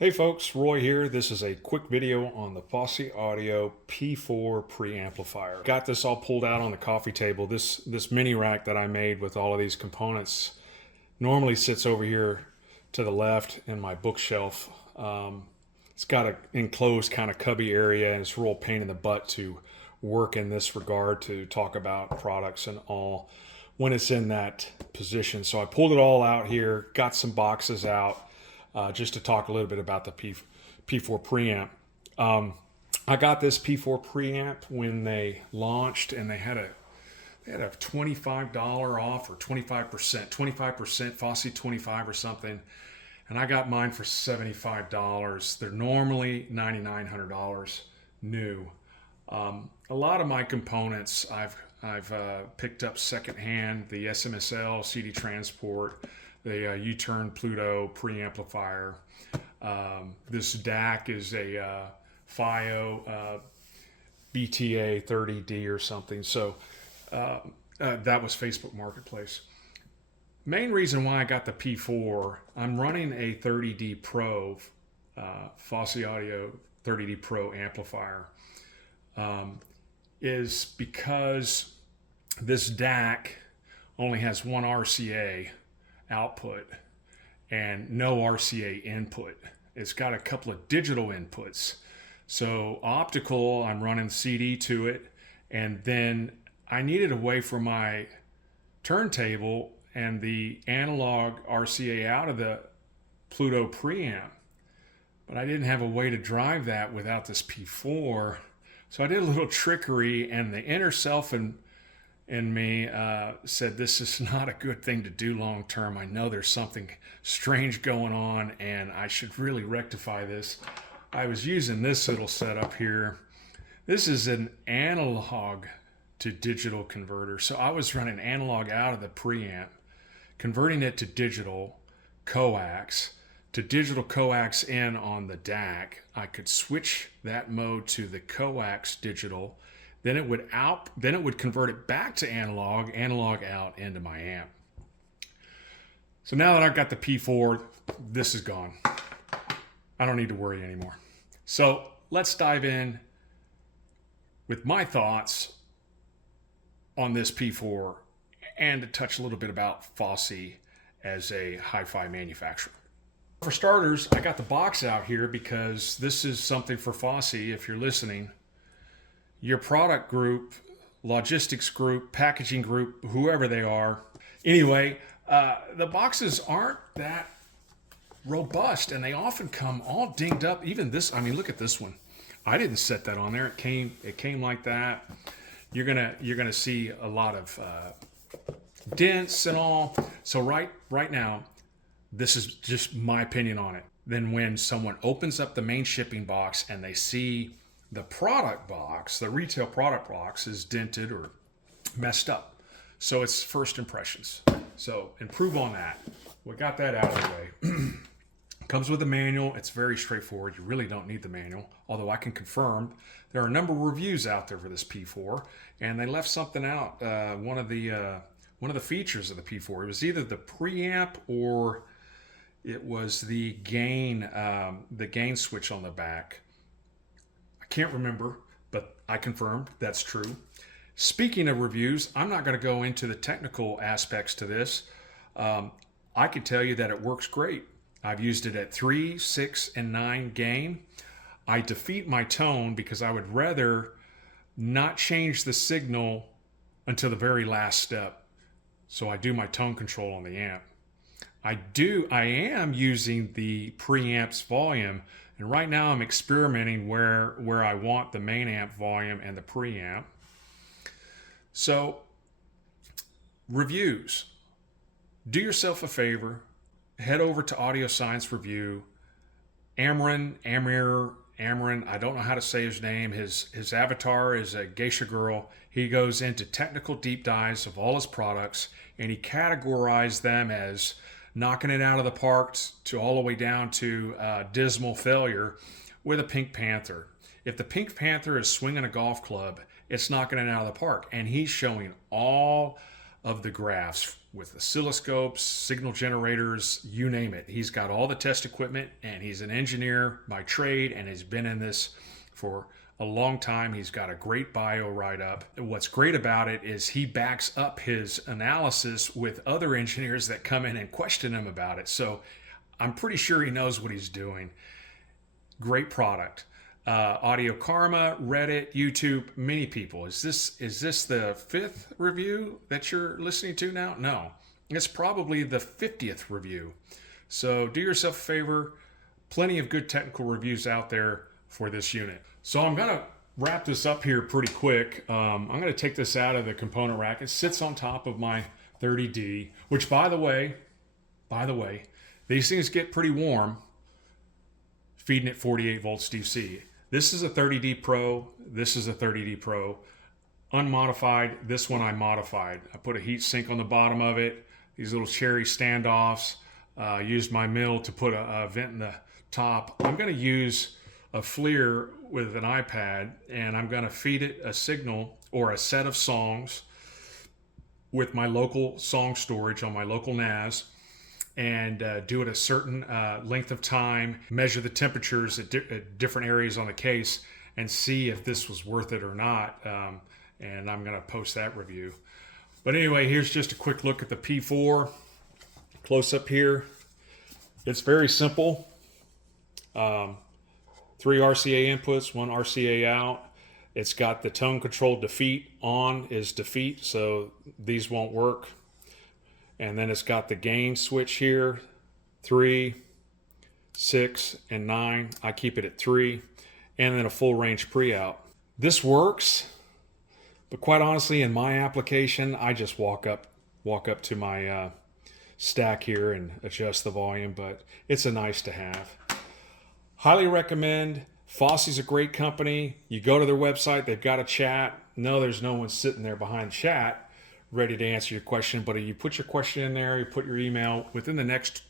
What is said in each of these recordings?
Hey folks, Roy here. This is a quick video on the Fosi Audio P4 preamplifier. Got this all pulled out on the coffee table. This mini rack that I made with all of these components normally sits over here to the left in my bookshelf. It's got an enclosed kind of cubby area, and it's a real pain in the butt to work in this regard to talk about products and all when it's in that position. So I pulled it all out here, got some boxes out. Just to talk a little bit about the P4 preamp. I got this P4 preamp when they launched, and they had a $25 off or 25%, Fosi 25 or something, and I got mine for $75. They're normally $9,900 new. A lot of my components I've picked up secondhand. The SMSL CD transport, the U-turn Pluto preamplifier. This DAC is a FIO BTA 30D or something. So that was Facebook Marketplace. Main reason why I got the P4, I'm running a 30D Pro, Fosi Audio 30D Pro amplifier, is because this DAC only has one RCA output and no RCA input. It's got a couple of digital inputs. So optical, I'm running CD to it, and then I needed a way for my turntable and the analog RCA out of the Pluto preamp, but I didn't have a way to drive that without this P4. So I did a little trickery, and the inner self in me said this is not a good thing to do long term. I know there's something strange going on, and I should really rectify this. I was using this little setup here. This is an analog to digital converter. So I was running analog out of the preamp, converting it to digital coax, to digital coax in on the DAC. I could switch that mode to the coax digital. Then it would convert it back to analog out into my amp. So now that I've got the P4, this is gone. I don't need to worry anymore. So let's dive in with my thoughts on this P4 and to touch a little bit about Fosi as a hi-fi manufacturer. For starters, I got the box out here because this is something for Fosi. If you're listening, your product group, logistics group, packaging group, whoever they are. Anyway, the boxes aren't that robust, and they often come all dinged up. Even this, I mean, look at this one. I didn't set that on there. It came like that. You're gonna see a lot of dents and all. So right now, this is just my opinion on it. Then when someone opens up the main shipping box and they see the product box, the retail product box, is dented or messed up. So it's first impressions. So improve on that. We got that out of the way. Comes with a manual. It's very straightforward. You really don't need the manual, although I can confirm there are a number of reviews out there for this P4, and they left something out. One of the features of the P4, it was either the preamp or it was the gain switch on the back. Can't remember, but I confirmed that's true. Speaking of reviews, I'm not going to go into the technical aspects to this. I can tell you that it works great. I've used it at 3, 6, and 9 gain. I defeat my tone because I would rather not change the signal until the very last step. So I do my tone control on the amp. I am using the preamp's volume, and right now I'm experimenting where I want the main amp volume and the preamp. So, reviews. Do yourself a favor. Head over to Audio Science Review. Amrin, I don't know how to say his name. His avatar is a geisha girl. He goes into technical deep dives of all his products, and he categorized them as knocking it out of the park to all the way down to dismal failure with a Pink Panther. If the Pink Panther is swinging a golf club, it's knocking it out of the park. And he's showing all of the graphs with oscilloscopes, signal generators, you name it. He's got all the test equipment, and he's an engineer by trade and has been in this for a long time. He's got a great bio write-up. What's great about it is he backs up his analysis with other engineers that come in and question him about it. So I'm pretty sure he knows what he's doing. Great product. Audio Karma, Reddit, YouTube, many people. Is this the 5th review that you're listening to now? No, it's probably the 50th review. So do yourself a favor. Plenty of good technical reviews out there for this unit. So I'm going to wrap this up here pretty quick. I'm going to take this out of the component rack. It sits on top of my 30D, which by the way, these things get pretty warm feeding at 48 volts DC. This is a 30D Pro. This is a 30D Pro. Unmodified. This one I modified. I put a heat sink on the bottom of it. These little cherry standoffs. Used my mill to put a vent in the top. I'm going to use a FLIR with an iPad, and I'm going to feed it a signal or a set of songs with my local song storage on my local NAS, and do it a certain length of time, measure the temperatures at different areas on the case, and see if this was worth it or not. And I'm going to post that review. But anyway, here's just a quick look at the P4. Close up here. It's very simple. 3 RCA inputs, 1 RCA out. It's got the tone control defeat. On is defeat, so these won't work. And then it's got the gain switch here, 3, 6, and 9. I keep it at 3. And then a full range pre-out. This works, but quite honestly, in my application, I just walk up to my stack here and adjust the volume, but it's a nice to have. Highly recommend. Fosi's a great company. You go to their website, they've got a chat. No, there's no one sitting there behind chat ready to answer your question, but if you put your question in there, you put your email within the next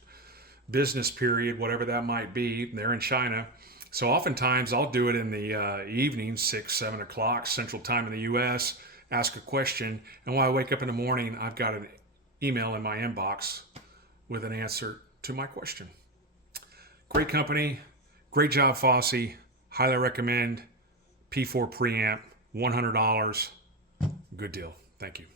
business period, whatever that might be. They're in China, so oftentimes I'll do it in the evening, 6, 7 o'clock Central Time in the US, ask a question, and when I wake up in the morning, I've got an email in my inbox with an answer to my question. Great company, great job, Fosi. Highly recommend. P4 preamp, $100. Good deal. Thank you.